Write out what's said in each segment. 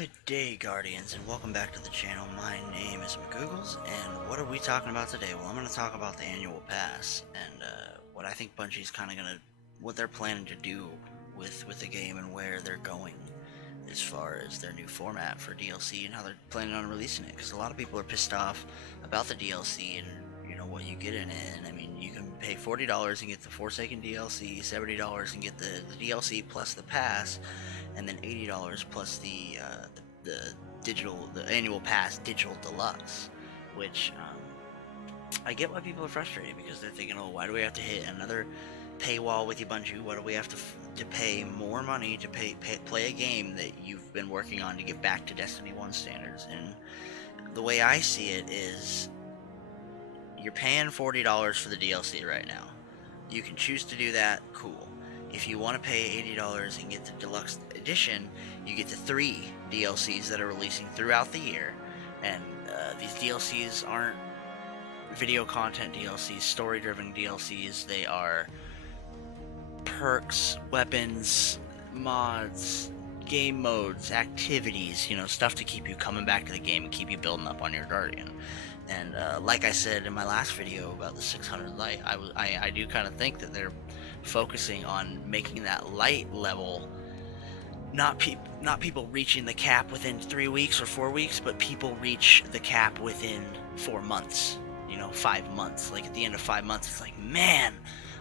Good day, Guardians, and welcome back to the channel. My name is McGoogles, and what are we talking about today? Well, I'm going to talk about the annual pass, and what I think Bungie's kind of going to, what they're planning to do with the game and where they're going as far as their new format for DLC and how they're planning on releasing it. Because a lot of people are pissed off about the DLC and what you get in it. And I mean, you can pay $40 and get the Forsaken DLC, $70 and get the DLC plus the pass, and then $80 plus the annual pass digital deluxe, which I get why people are frustrated because they're thinking, oh, why do we have to hit another paywall with you, Bungie? Why do we have to pay more money to play a game that you've been working on to get back to Destiny 1 standards? And the way I see it is, you're paying $40 for the DLC right now. You can choose to do that, cool. If you want to pay $80 and get the deluxe edition, you get the 3 DLCs that are releasing throughout the year. And these DLCs aren't video content DLCs, story-driven DLCs. They are perks, weapons, mods, game modes, activities, stuff to keep you coming back to the game and keep you building up on your Guardian. And like I said in my last video about the 600 light, I do kind of think that they're focusing on making that light level not people reaching the cap within 3 weeks or 4 weeks, but people reach the cap within 4 months, 5 months. Like at the end of 5 months, it's like, man,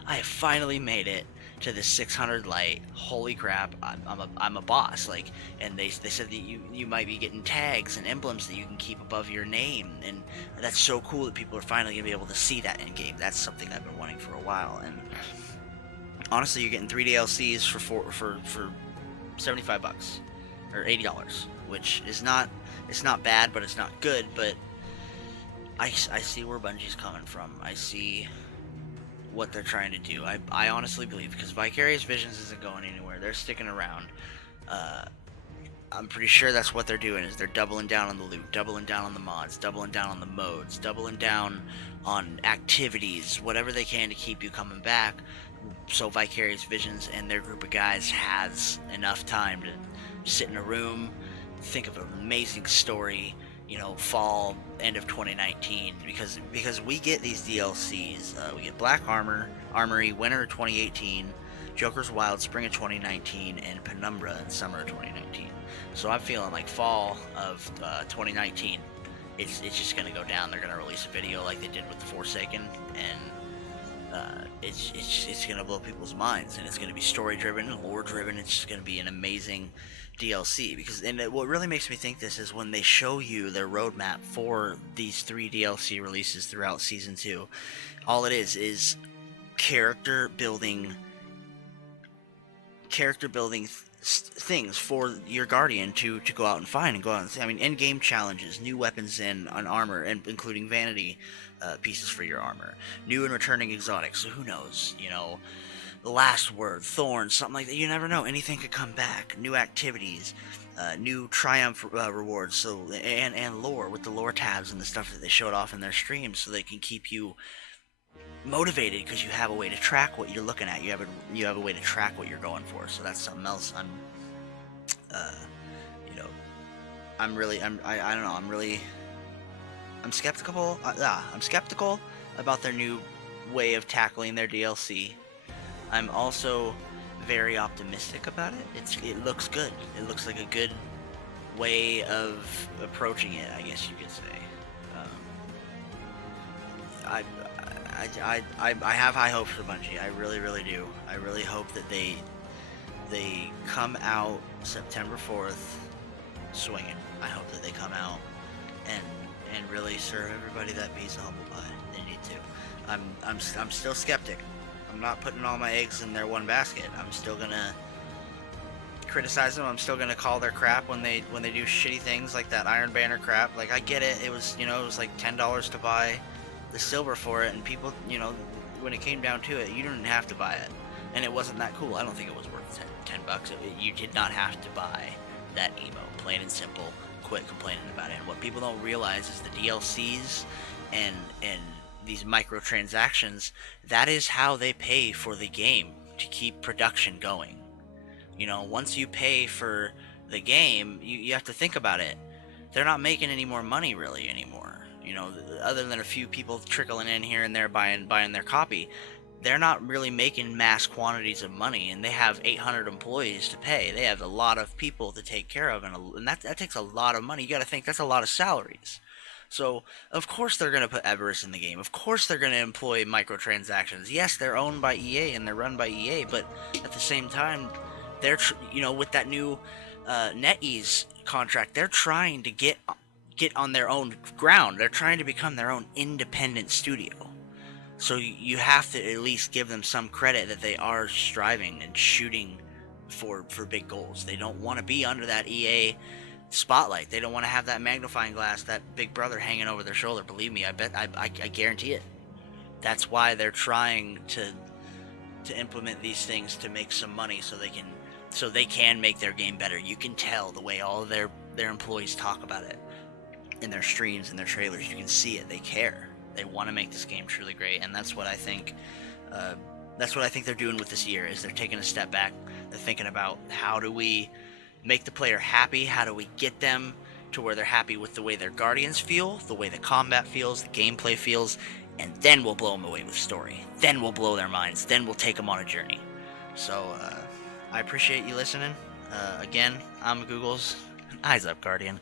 I have finally made it to this 600 light. Holy crap, I'm a boss. Like, and they said that you might be getting tags and emblems that you can keep above your name, and that's so cool that people are finally gonna be able to see that in game. That's something I've been wanting for a while. And honestly, you're getting 3 DLCs for $75 or $80, which is it's not bad, but it's not good. But I see where Bungie's coming from. I see what they're trying to do. I honestly believe, because Vicarious Visions isn't going anywhere. They're sticking around. I'm pretty sure that's what they're doing, is they're doubling down on the loot, doubling down on the mods, doubling down on the modes, doubling down on activities, whatever they can to keep you coming back, so Vicarious Visions and their group of guys has enough time to sit in a room, think of an amazing story, fall, end of 2019, because we get these DLCs. We get Black Armory, winter of 2018, Joker's Wild, spring of 2019, and Penumbra in summer of 2019. So I'm feeling like fall of 2019, it's just gonna go down. They're gonna release a video like they did with the Forsaken, and it's gonna blow people's minds, and it's gonna be story driven and lore driven. It's just gonna be an amazing DLC. What really makes me think this is when they show you their roadmap for these 3 DLC releases throughout season 2. All it is character building things for your Guardian to go out and find and go out and see. I mean, end game challenges, new weapons and armor, and including vanity pieces for your armor, new and returning exotics. So who knows? The Last Word, Thorns, something like that. You never know. Anything could come back. New activities, new Triumph rewards. So and lore with the lore tabs and the stuff that they showed off in their streams, so they can keep you motivated because you have a way to track what you're looking at. You have a way to track what you're going for. So that's something else. I'm skeptical. I'm skeptical about their new way of tackling their DLC. I'm also very optimistic about it. It looks good. It looks like a good way of approaching it, I guess you could say. I have high hopes for Bungie. I really, really do. I really hope that they come out September 4th swinging. I hope that they come out and really serve everybody that beats a humble pie. They need to. I'm still skeptic. I'm not putting all my eggs in their one basket. I'm still gonna criticize them. I'm still gonna call their crap when they do shitty things like that Iron Banner crap. Like, I get it. It was it was like $10 to buy the silver for it, and people, when it came down to it, you didn't have to buy it, and it wasn't that cool. I don't think it was worth 10 bucks. You did not have to buy that emo. Plain and simple. Quit complaining about it. And what people don't realize is the DLCs and these microtransactions, that is how they pay for the game to keep production going. Once you pay for the game, you have to think about it. They're not making any more money really anymore. Other than a few people trickling in here and there buying their copy, they're not really making mass quantities of money, and they have 800 employees to pay. They have a lot of people to take care of, and that takes a lot of money. You got to think that's a lot of salaries. So, of course they're going to put Everest in the game. Of course they're going to employ microtransactions. Yes, they're owned by EA and they're run by EA, but at the same time, with that new NetEase contract, they're trying to get on their own ground. They're trying to become their own independent studio. So you have to at least give them some credit that they are striving and shooting for big goals. They don't want to be under that EA spotlight. They don't want to have that magnifying glass, that big brother hanging over their shoulder. Believe me, I guarantee it. That's why they're trying to implement these things to make some money, so they can make their game better. You can tell the way all of their employees talk about it in their streams and their trailers. You can see it. They care. They want to make this game truly great, and that's what I think. That's what I think they're doing with this year. Is they're taking a step back. They're thinking about, how do we make the player happy? How do we get them to where they're happy with the way their Guardians feel, the way the combat feels, the gameplay feels, and then we'll blow them away with story. Then we'll blow their minds. Then we'll take them on a journey. So I appreciate you listening. Again, I'm Google's. Eyes up, Guardian.